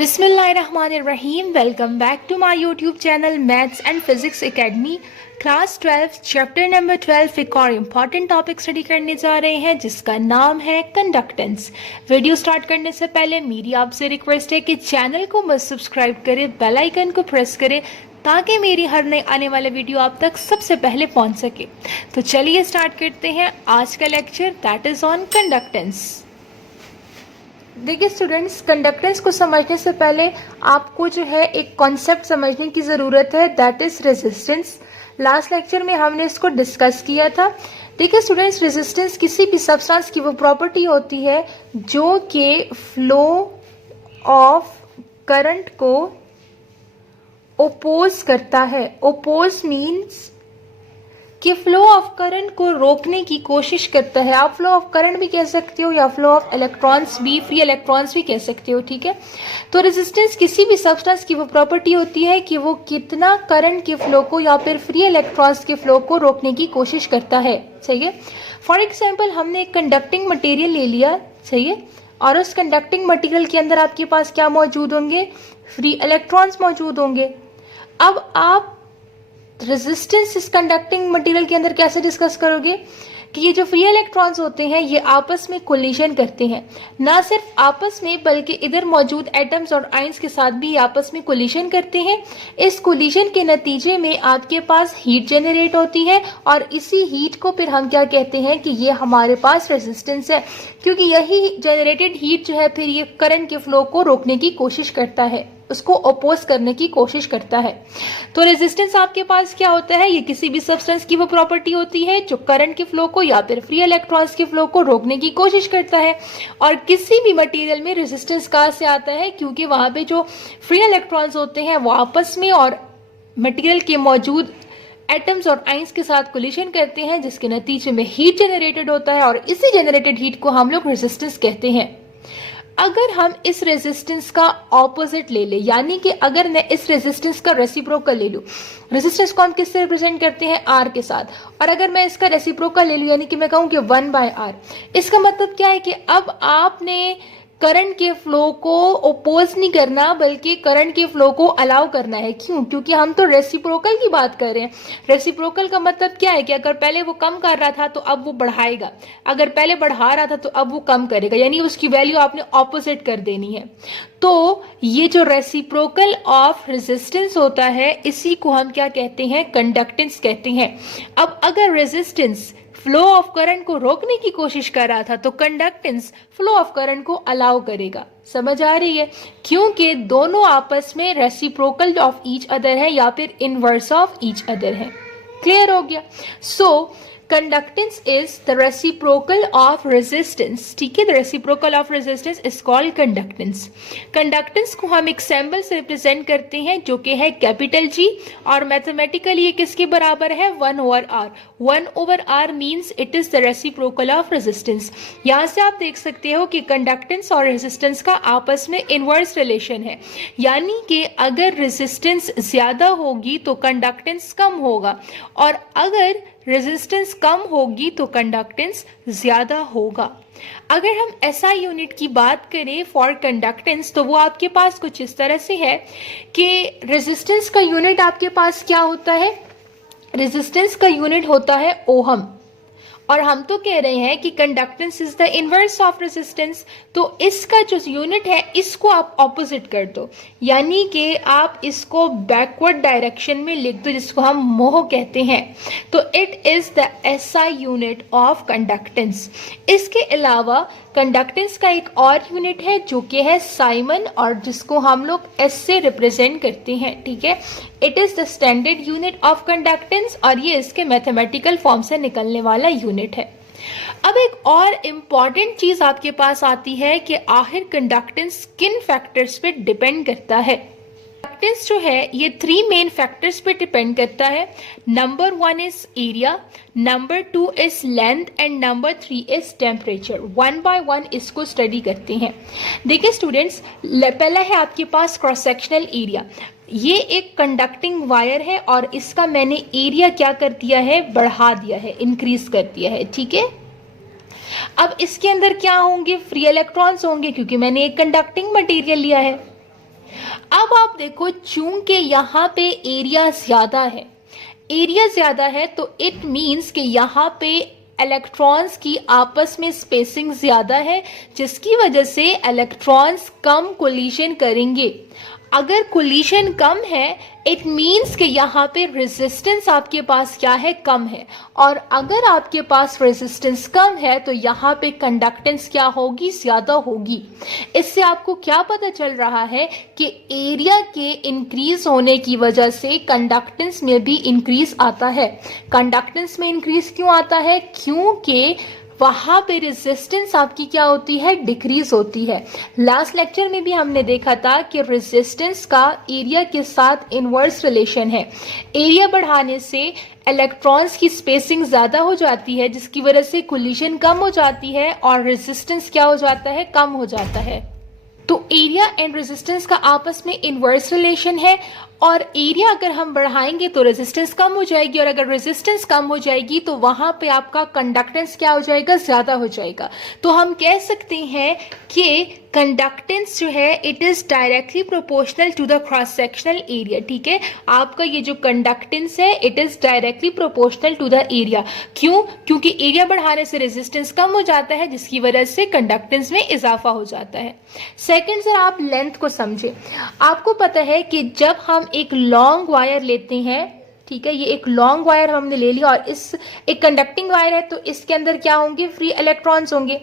बिस्मिल्लाहिर्रहमानिर्रहीम। Welcome back to my YouTube channel maths and physics academy. Class 12 chapter number 12 एक और important topic study करने जा रहे हैं जिसका नाम है कंडक्टेंस। वीडियो स्टार्ट करने से पहले मेरी आपसे रिक्वेस्ट है कि चैनल को मस्ट सब्सक्राइब करें, बेल आइकन को प्रेस करें ताकि मेरी हर नई आने वाले वीडियो आप तक सबसे पहले पहुंच सके। तो चलिए स्टार्ट करते हैं आज का lecture, that is on conductance. देखिए स्टूडेंट्स, कंडक्टेंस को समझने से पहले आपको जो है एक कॉन्सेप्ट समझने की ज़रूरत है, that is resistance. Last lecture में हमने इसको डिस्कस किया था। देखिए स्टूडेंट्स, रेजिस्टेंस किसी भी सब्सटेंस की वो प्रॉपर्टी होती है जो कि फ्लो ऑफ करंट को ओपोज करता है। ओपोज मीन्स कि फ्लो ऑफ करंट को रोकने की कोशिश करता है। आप फ्लो ऑफ करंट भी कह सकते हो या फ्लो ऑफ इलेक्ट्रॉन्स भी, फ्री इलेक्ट्रॉन्स भी कह सकते हो, ठीक है। तो रेजिस्टेंस किसी भी सब्सटेंस की वो प्रॉपर्टी होती है कि वो कितना करंट के फ्लो को या फिर फ्री इलेक्ट्रॉन्स के फ्लो को रोकने की कोशिश करता है, सही है। फॉर एग्जाम्पल, हमने एक कंडक्टिंग मटेरियल ले लिया, सही है, और उस कंडक्टिंग मटेरियल के अंदर आपके पास क्या मौजूद होंगे? फ्री इलेक्ट्रॉन्स मौजूद होंगे। अब आप रेजिस्टेंस इस कंडक्टिंग मटेरियल के अंदर कैसे डिस्कस करोगे कि ये जो फ्री इलेक्ट्रॉन्स होते हैं ये आपस में कोलिजन करते हैं। ना सिर्फ आपस में बल्कि इधर मौजूद एटम्स और आयंस के साथ भी आपस में कोलिजन करते हैं। इस कोलिजन के नतीजे में आपके पास हीट जनरेट होती है और इसी हीट को फिर हम क्या कहते हैं कि ये हमारे पास रेजिस्टेंस है, क्योंकि यही जनरेटेड हीट जो है फिर ये करंट के फ्लो को रोकने की कोशिश करता है, उसको अपोज करने की कोशिश करता है। तो रेजिस्टेंस आपके पास क्या होता है? ये किसी भी सब्सटेंस की वो प्रॉपर्टी होती है जो करंट के फ्लो को या फिर फ्री इलेक्ट्रॉन्स के फ्लो को रोकने की कोशिश करता है। और किसी भी मटेरियल में रेजिस्टेंस कहाँ से आता है? क्योंकि वहां पे जो फ्री इलेक्ट्रॉन्स होते हैं वो आपस में और मटेरियल के मौजूद एटम्स और आयंस के साथ कोलिजन करते हैं, जिसके नतीजे में हीट जनरेटेड होता है और इसी जनरेटेड हीट को हम लोग रेजिस्टेंस कहते हैं। अगर हम इस रेजिस्टेंस का ऑपोजिट ले ले, यानी कि अगर मैं इस रेजिस्टेंस का रेसिप्रोकल ले लूं, रेजिस्टेंस को हम किससे रिप्रेजेंट करते हैं? आर के साथ, और अगर मैं इसका रेसिप्रोकल ले लूं यानी कि मैं कहूं कि 1/r, इसका मतलब क्या है कि अब आपने करंट के फ्लो को ओपोज नहीं करना बल्कि करंट के फ्लो को अलाउ करना है। क्यों? क्योंकि हम तो रेसिप्रोकल की बात कर रहे हैं। रेसिप्रोकल का मतलब क्या है कि अगर पहले वो कम कर रहा था तो अब वो बढ़ाएगा, अगर पहले बढ़ा रहा था तो अब वो कम करेगा, यानी उसकी वैल्यू आपने ऑपोजिट कर देनी है। तो ये जो रेसिप्रोकल ऑफ रेजिस्टेंस होता है इसी को हम क्या कहते हैं? कंडक्टेंस कहते हैं। अब अगर रेजिस्टेंस फ्लो ऑफ करंट को रोकने की कोशिश कर रहा था तो कंडक्टेंस फ्लो ऑफ करंट को अलाउ करेगा। समझ आ रही है? क्योंकि दोनों आपस में रेसिप्रोकल ऑफ ईच अदर है या फिर इनवर्स ऑफ ईच अदर है। क्लियर हो गया? So conductance is the reciprocal of resistance, ठीक है। The reciprocal of resistance is called conductance. Conductance को हम एक सिंबल से रिप्रेजेंट करते हैं जो कि है कैपिटल G, और मैथमेटिकली ये किसके बराबर है? 1/r। 1/r means it is the reciprocal of resistance. यहाँ से आप देख सकते हो कि कंडक्टेंस और रेजिस्टेंस का आपस में इनवर्स रिलेशन है, यानी कि अगर रेजिस्टेंस ज्यादा होगी तो कंडक्टेंस कम होगा और अगर रेजिस्टेंस कम होगी तो कंडक्टेंस ज्यादा होगा। अगर हम SI यूनिट की बात करें फॉर कंडक्टेंस तो वो आपके पास कुछ इस तरह से है कि रेजिस्टेंस का यूनिट आपके पास क्या होता है? रेजिस्टेंस का यूनिट होता है ओहम, और हम तो कह रहे हैं कि conductance is the inverse of resistance, तो इसका जो यूनिट है इसको आप ऑपोजिट कर दो, यानी कि आप इसको बैकवर्ड डायरेक्शन में लिख दो, जिसको हम मोह कहते हैं। तो it is the SI unit of conductance. इसके अलावा कंडक्टेंस का एक और यूनिट है जो कि है साइमन, और जिसको हम लोग S से रिप्रेजेंट करते हैं, ठीक है। It is the standard unit of conductance और ये इसके मैथमेटिकल फॉर्म से निकलने वाला यूनिट है। अब एक और इम्पॉर्टेंट चीज आपके पास आती है कि आखिर कंडक्टेंस किन फैक्टर्स पे डिपेंड करता है। कंडक्टेंस जो है ये 3 मेन फैक्टर्स पे डिपेंड करता है। Number 1 is area, number 2 is length and number 3 is temperature. 1 by 1 इसको स्टडी करते हैं। देखिए स्टूडेंट्स, पहला है आपके पास क्रॉस सेक्शनल एरिया। ये एक कंडक्टिंग वायर है और इसका मैंने एरिया क्या कर दिया है? बढ़ा दिया है, इंक्रीज कर दिया है, ठीक है। अब इसके अंदर क्या होंगे? फ्री इलेक्ट्रॉन्स होंगे, क्योंकि मैंने एक कंडक्टिंग मटेरियल लिया है। अब आप देखो, चूंकि यहाँ पे एरिया ज्यादा है तो इट मीन्स कि यहाँ पे इलेक्ट्रॉन्स की आपस में स्पेसिंग ज्यादा है, जिसकी वजह से इलेक्ट्रॉन्स कम कोलिशन करेंगे। अगर कोलिशन कम है इट मीन्स कि यहाँ पे रेजिस्टेंस आपके पास क्या है, कम है। और अगर आपके पास रेजिस्टेंस कम है तो यहाँ पे कंडक्टेंस क्या होगी, ज्यादा होगी। इससे आपको क्या पता चल रहा है कि एरिया के इंक्रीज होने की वजह से कंडक्टेंस में भी इंक्रीज आता है। कंडक्टेंस में इंक्रीज क्यों आता है, क्योंकि वहां पे रेजिस्टेंस आपकी क्या होती है, डिक्रीज होती है। लास्ट लेक्चर में भी हमने देखा था कि रेजिस्टेंस का एरिया के साथ इनवर्स रिलेशन है। एरिया बढ़ाने से इलेक्ट्रॉन्स की स्पेसिंग ज्यादा हो जाती है, जिसकी वजह से कोलिशन कम हो जाती है और रेजिस्टेंस क्या हो जाता है, कम हो जाता है। तो एरिया एंड रेजिस्टेंस का आपस में इनवर्स रिलेशन है, और एरिया अगर हम बढ़ाएंगे तो रेजिस्टेंस कम हो जाएगी, और अगर रेजिस्टेंस कम हो जाएगी तो वहां पे आपका कंडक्टेंस क्या हो जाएगा, ज्यादा हो जाएगा। तो हम कह सकते हैं कि कंडक्टेंस जो है it is directly proportional to the cross sectional area. ठीक है, आपका ये जो कंडक्टेंस है it is directly proportional to the area. क्यों, क्योंकि एरिया बढ़ाने से रेजिस्टेंस कम हो जाता है, जिसकी वजह से कंडक्टेंस में इजाफा हो जाता है। सेकेंड सर, आप लेंथ को समझे। आपको पता है कि जब हम एक लॉन्ग वायर लेते हैं, ठीक है, ये एक लॉन्ग वायर हमने ले लिया और इस एक कंडक्टिंग वायर है, तो इसके अंदर क्या होंगे, फ्री इलेक्ट्रॉन्स होंगे।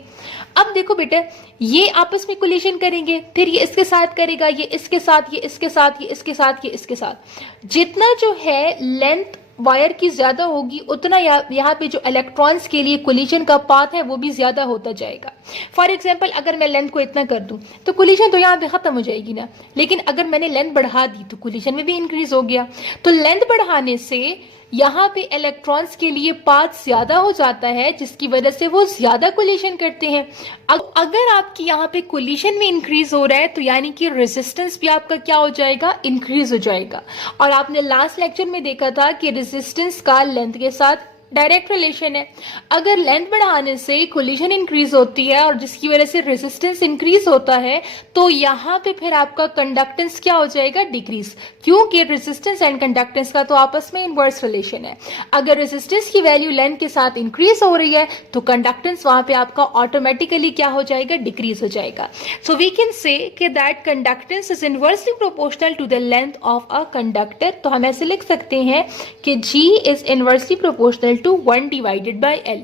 अब देखो बेटा, ये आपस में कोलिशन करेंगे, फिर ये इसके साथ करेगा, ये इसके साथ, ये इसके साथ, ये इसके साथ, ये इसके साथ। जितना जो है लेंथ वायर की ज्यादा होगी, उतना यहाँ पे जो इलेक्ट्रॉन्स के लिए कोलिशन का पाथ है वो भी ज्यादा होता जाएगा। फॉर एग्जाम्पल, अगर मैं लेंथ को इतना कर दूं तो कोलिशन तो यहाँ पे खत्म हो जाएगी ना, लेकिन अगर मैंने लेंथ बढ़ा दी तो कोलिशन में भी इंक्रीज हो गया। तो लेंथ बढ़ाने से यहाँ पे इलेक्ट्रॉन्स के लिए पाथ ज्यादा हो जाता है, जिसकी वजह से वो ज्यादा कोलिशन करते हैं। अगर आपकी यहाँ पे कोलिशन में इंक्रीज हो रहा है तो यानी कि रेजिस्टेंस भी आपका क्या हो जाएगा, इंक्रीज हो जाएगा। और आपने लास्ट लेक्चर में देखा था कि रेजिस्टेंस का लेंथ के साथ डायरेक्ट रिलेशन है। अगर लेंथ बढ़ाने से कोलिशन इंक्रीज होती है और जिसकी वजह से रेजिस्टेंस इंक्रीज होता है, तो यहाँ पे फिर आपका कंडक्टेंस क्या हो जाएगा, डिक्रीज। क्योंकि रेजिस्टेंस एंड कंडक्टेंस का तो आपस में इनवर्स रिलेशन है। अगर रेजिस्टेंस की वैल्यू लेंथ के साथ इंक्रीज हो रही है तो कंडक्टेंस वहां पे आपका ऑटोमेटिकली क्या हो जाएगा, डिक्रीज हो जाएगा। सो वी कैन से कि that conductance is inversely proportional to the length of a conductor. तो हम ऐसे लिख सकते हैं कि G is inversely proportional to 1 divided by L।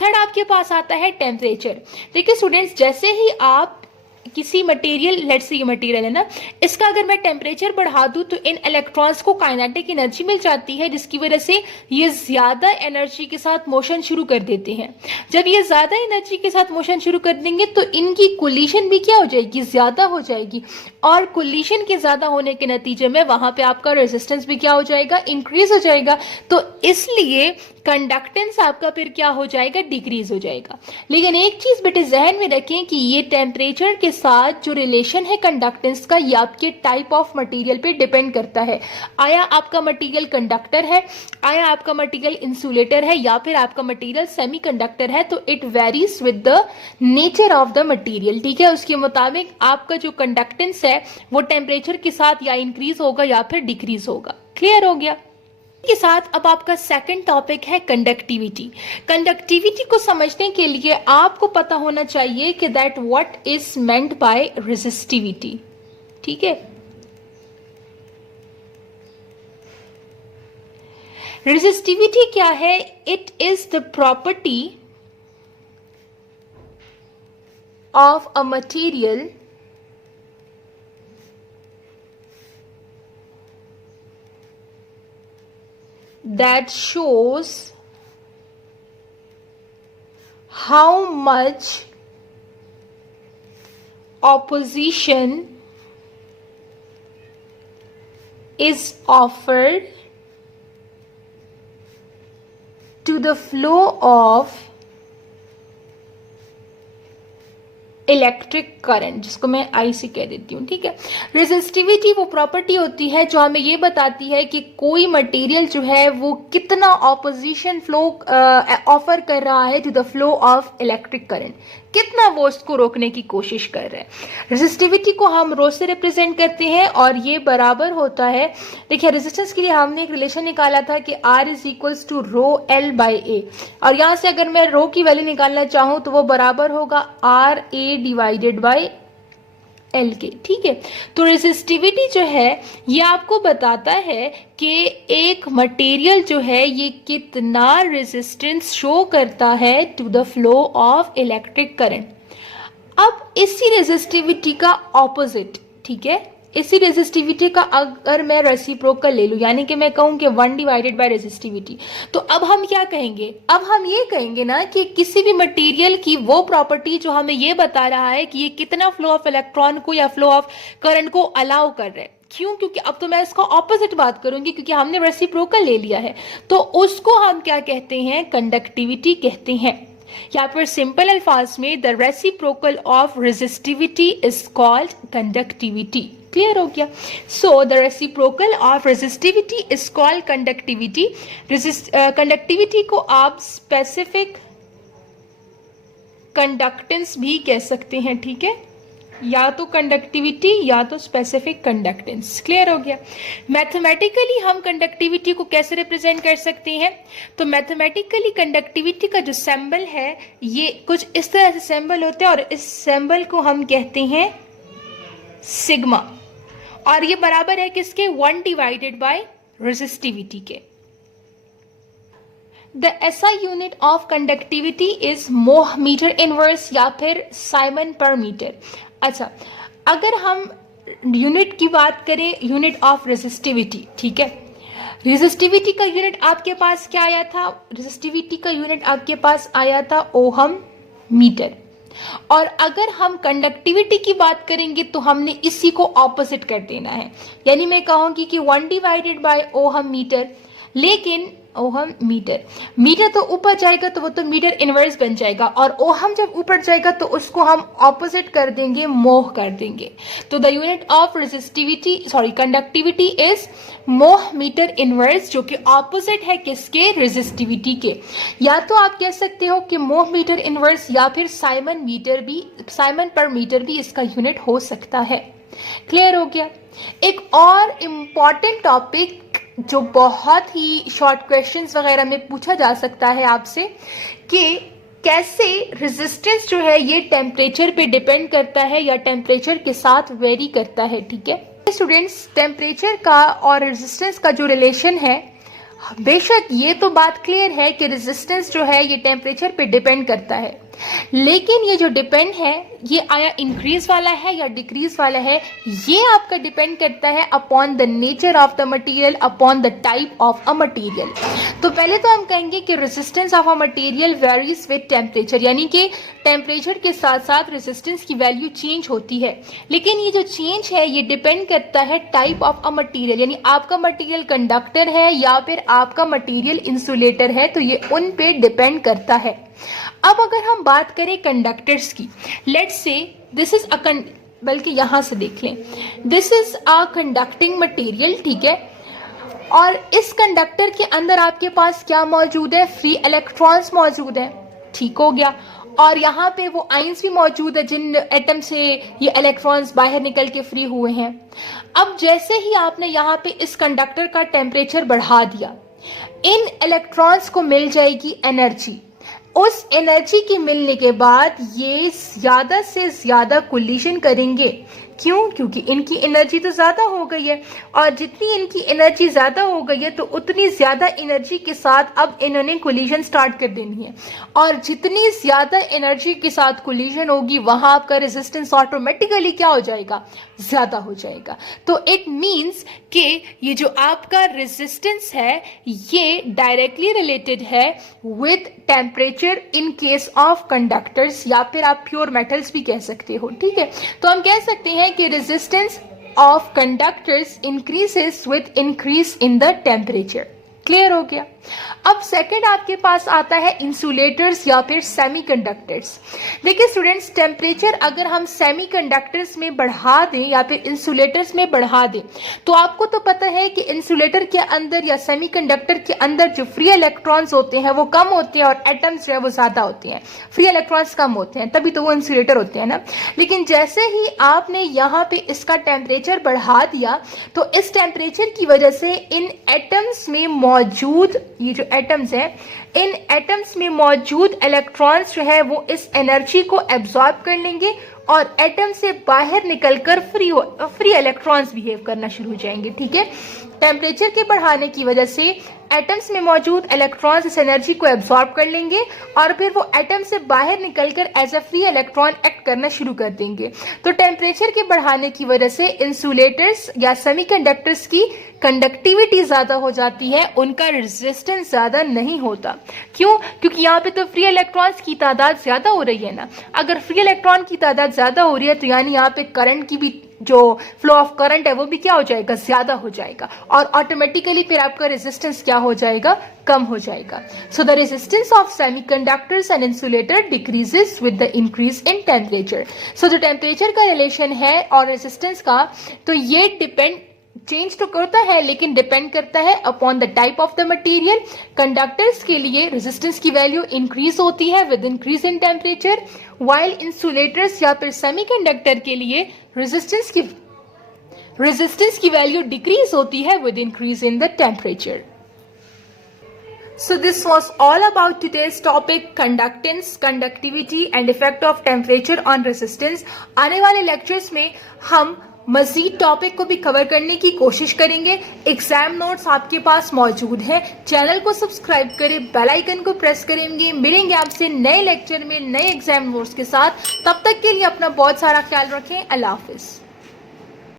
Third आपके पास आता है टेम्परेचर। देखिए स्टूडेंट्स, जैसे ही आप किसी मटेरियल, लेट्स से ये मटेरियल है ना, इसका अगर मैं टेम्परेचर बढ़ा दूं तो इन इलेक्ट्रॉन्स को काइनेटिक एनर्जी मिल जाती है, जिसकी वजह से ये ज्यादा एनर्जी के साथ मोशन शुरू कर देते हैं। जब ये ज्यादा एनर्जी के साथ मोशन शुरू कर देंगे तो इनकी कोलिशन भी क्या हो जाएगी, ज्यादा हो जाएगी। और कोलिशन के ज्यादा होने के नतीजे में वहां पे आपका रेजिस्टेंस भी क्या हो जाएगा, इंक्रीज हो जाएगा। तो इसलिए कंडक्टेंस आपका फिर क्या हो जाएगा, डिक्रीज हो जाएगा। लेकिन एक चीज बेटे जहन में रखें कि ये टेम्परेचर के साथ जो रिलेशन है कंडक्टेंस का, ये आपके टाइप ऑफ मटेरियल पे डिपेंड करता है। आया आपका मटेरियल कंडक्टर है, आया आपका मटेरियल इंसुलेटर है, या फिर आपका मटेरियल सेमीकंडक्टर है, तो it varies with the nature of the material. ठीक है, उसके मुताबिक आपका जो कंडक्टेंस है वो टेम्परेचर के साथ या इंक्रीज होगा या फिर डिक्रीज होगा। क्लियर हो गया? के साथ अब आपका सेकंड टॉपिक है कंडक्टिविटी। कंडक्टिविटी को समझने के लिए आपको पता होना चाहिए कि that what is meant by resistivity. ठीक है, रेजिस्टिविटी क्या है? It is the property of a material that shows how much opposition is offered to the flow of electric current, जिसको मैं आई से कह देती हूँ। ठीक है, रेजिस्टिविटी वो प्रॉपर्टी होती है जो हमें ये बताती है कि कोई मटेरियल जो है वो कितना ऑपोजिशन फ्लो ऑफर कर रहा है to the flow of electric current. कितना वो उसको रोकने की कोशिश कर रहे हैं। रेजिस्टिविटी को हम रो से रिप्रेजेंट करते हैं और ये बराबर होता है, देखिए रेजिस्टेंस के लिए हमने एक रिलेशन निकाला था कि R is equals to rho L by A, और यहाँ से अगर मैं रो की वैल्यू निकालना चाहूँ तो वो बराबर होगा RA डिवाइडेड बाई L के, ठीक है। तो रेजिस्टिविटी जो है ये आपको बताता है कि एक मटेरियल जो है ये कितना रेजिस्टेंस शो करता है to the flow of electric current. अब इसी रेजिस्टिविटी का ऑपोजिट, ठीक है, इसी रेजिस्टिविटी का अगर मैं रेसिप्रोकल ले लूं, यानी कि मैं कहूं कि 1 डिवाइडेड बाय रेजिस्टिविटी, तो अब हम क्या कहेंगे, अब हम ये कहेंगे ना कि किसी भी मटेरियल की वो प्रॉपर्टी जो हमें ये बता रहा है कि ये कितना फ्लो ऑफ इलेक्ट्रॉन को या फ्लो ऑफ करंट को अलाउ कर रहा है। क्यों? क्योंकि अब तो मैं इसका ऑपोजिट बात करूंगी, क्योंकि हमने रेसिप्रोकल ले लिया है, तो उसको हम क्या कहते हैं, कंडक्टिविटी कहते हैं। या फिर सिंपल अल्फाज में the reciprocal of resistivity is called conductivity. Clear हो गया? So the reciprocal of resistivity is called conductivity. Conductivity को आप स्पेसिफिक कंडक्टेंस भी कह सकते हैं, ठीक है, या तो कंडक्टिविटी या तो स्पेसिफिक कंडक्टेंस। क्लियर हो गया? मैथमेटिकली हम कंडक्टिविटी को कैसे रिप्रेजेंट कर सकते हैं, तो मैथमेटिकली कंडक्टिविटी का जो सिंबल है ये कुछ इस तरह से सिंबल होता है और इस सिंबल को हम कहते हैं सिग्मा, और ये बराबर है किसके, 1 डिवाइडेड बाय रेजिस्टिविटी के। The SI unit of conductivity is मोह मीटर इनवर्स या फिर साइमन पर मीटर। अच्छा, अगर हम यूनिट की बात करें, यूनिट ऑफ रेजिस्टिविटी, ठीक है, रेजिस्टिविटी का यूनिट आपके पास क्या आया था, रेजिस्टिविटी का यूनिट आपके पास आया था ओहम मीटर, और अगर हम कंडक्टिविटी की बात करेंगे तो हमने इसी को ऑपोजिट कर देना है, यानी मैं कहूंगी कि 1 डिवाइडेड बाय ओहम मीटर, लेकिन ओहम मीटर, मीटर तो ऊपर जाएगा तो वो तो मीटर इनवर्स बन जाएगा, और ओहम जब ऊपर जाएगा तो उसको हम ऑपोजिट कर देंगे, मोह कर देंगे। तो the unit of resistivity conductivity is मोह मीटर इनवर्स, जो कि ऑपोजिट है किसके, रेजिस्टिविटी के। या तो आप कह सकते हो कि मोह मीटर इनवर्स या फिर साइमन मीटर भी, साइमन पर मीटर भी इसका यूनिट हो सकता है। क्लियर हो गया? एक और इम्पॉर्टेंट टॉपिक जो बहुत ही शॉर्ट क्वेश्चंस वगैरह में पूछा जा सकता है आपसे, कि कैसे रेजिस्टेंस जो है ये टेम्परेचर पे डिपेंड करता है या टेम्परेचर के साथ वेरी करता है, ठीक है स्टूडेंट्स। टेम्परेचर का और रेजिस्टेंस का जो रिलेशन है, बेशक ये तो बात क्लियर है कि रेजिस्टेंस जो है ये टेम्परेचर पे डिपेंड करता है, लेकिन ये जो डिपेंड है ये आया इंक्रीज वाला है या डिक्रीज वाला है, ये आपका डिपेंड करता है upon the nature of the material, upon the type of a material. तो पहले तो हम कहेंगे कि resistance of a material varies with temperature, यानी कि टेम्परेचर के साथ साथ रेजिस्टेंस की वैल्यू चेंज होती है, लेकिन ये जो चेंज है ये डिपेंड करता है टाइप ऑफ अ मटेरियल, यानी आपका मटेरियल कंडक्टर है या फिर आपका मटेरियल इंसुलेटर है, तो ये उन पे डिपेंड करता है। अब अगर हम बात करें कंडक्टर्स की, let's say this is a, बल्कि यहां से देख लें, this is a conducting material, ठीक है, और इस कंडक्टर के अंदर आपके पास क्या मौजूद है, फ्री इलेक्ट्रॉन्स मौजूद है, ठीक हो गया, और यहाँ पे वो आइंस भी मौजूद है जिन एटम से ये इलेक्ट्रॉन्स बाहर निकल के फ्री हुए हैं। अब जैसे ही आपने यहाँ पे इस कंडक्टर का टेम्परेचर बढ़ा दिया, इन इलेक्ट्रॉन्स को मिल जाएगी एनर्जी, उस एनर्जी के मिलने के बाद ये ज्यादा से ज्यादा कोलिजन करेंगे। क्यों? क्योंकि इनकी एनर्जी तो ज्यादा हो गई है, और जितनी इनकी एनर्जी ज्यादा हो गई है तो उतनी ज्यादा एनर्जी के साथ अब इन्होंने कोलिजन स्टार्ट कर देनी है, और जितनी ज्यादा एनर्जी के साथ कोलिजन होगी वहां आपका रेजिस्टेंस ऑटोमेटिकली क्या हो जाएगा, ज्यादा हो जाएगा। तो इट मींस कि ये जो आपका रेजिस्टेंस है ये डायरेक्टली रिलेटेड है with temperature in case of conductors, या फिर आप प्योर मेटल्स भी कह सकते हो, ठीक है। तो हम कह सकते हैं कि resistance of conductors increases with increase in the temperature. Clear हो गया? अब सेकंड आपके पास आता है इंसुलेटर्स या फिर सेमीकंडक्टर्स। देखिए स्टूडेंट्स, टेम्परेचर अगर हम सेमीकंडक्टर्स में बढ़ा दें या फिर इंसुलेटर्स में बढ़ा दें तो आपको तो पता है कि इंसुलेटर के अंदर या सेमीकंडक्टर के अंदर जो फ्री इलेक्ट्रॉन्स होते हैं वो कम होते हैं और एटम्स जो है वो ज्यादा होते हैं, फ्री इलेक्ट्रॉन्स कम होते हैं, तभी तो वो इंसुलेटर होते हैं ना। लेकिन जैसे ही आपने यहाँ पे इसका टेम्परेचर बढ़ा दिया तो इस टेम्परेचर की वजह से इन एटम्स में मौजूद, ये जो एटम्स है, इन एटम्स में मौजूद इलेक्ट्रॉन्स जो है वो इस एनर्जी को एब्जॉर्ब कर लेंगे और एटम से बाहर निकलकर फ्री इलेक्ट्रॉन्स बिहेव करना शुरू हो जाएंगे। ठीक है, टेम्परेचर के बढ़ाने की वजह से एटम्स में मौजूद इलेक्ट्रॉन्स इस एनर्जी को एब्जॉर्ब कर लेंगे और फिर वो एटम से बाहर निकलकर as a free electron act करना शुरू कर देंगे। तो टेम्परेचर के बढ़ाने की वजह से इंसुलेटर्स या सेमीकंडक्टर्स की कंडक्टिविटी ज्यादा हो जाती है, उनका रेजिस्टेंस ज्यादा नहीं होता। क्यों? क्योंकि यहाँ पे तो फ्री इलेक्ट्रॉन्स की तादाद ज्यादा हो रही है ना। अगर फ्री इलेक्ट्रॉन की तादाद ज्यादा हो रही है तो यानी यहाँ पे करंट की भी जो फ्लो ऑफ करंट है वो भी क्या हो जाएगा, ज्यादा हो जाएगा और ऑटोमेटिकली फिर आपका रेजिस्टेंस क्या हो जाएगा, कम हो जाएगा। So the resistance of semiconductors and insulator decreases with the increase in temperature. So जो टेम्परेचर का रिलेशन है और रेजिस्टेंस का, तो ये डिपेंड, चेंज तो करता है लेकिन डिपेंड करता है upon the type of the material. Conductors के लिए रेजिस्टेंस की वैल्यू इंक्रीज होती है with increase in temperature, while insulators या फिर सेमीकंडक्टर के लिए रेजिस्टेंस की वैल्यू डिक्रीज होती है with increase in the temperature. So this was all about today's topic, conductance, conductivity and effect of temperature on resistance। आने वाले लेक्चर्स में हम मजीद टॉपिक को भी कवर करने की कोशिश करेंगे। एग्जाम नोट्स आपके पास मौजूद है, चैनल को सब्सक्राइब करें, बेल आइकन को प्रेस करेंगे। मिलेंगे आपसे नए लेक्चर में नए एग्जाम नोट्स के साथ। तब तक के लिए अपना बहुत सारा ख्याल रखें। अल्लाह हाफिज।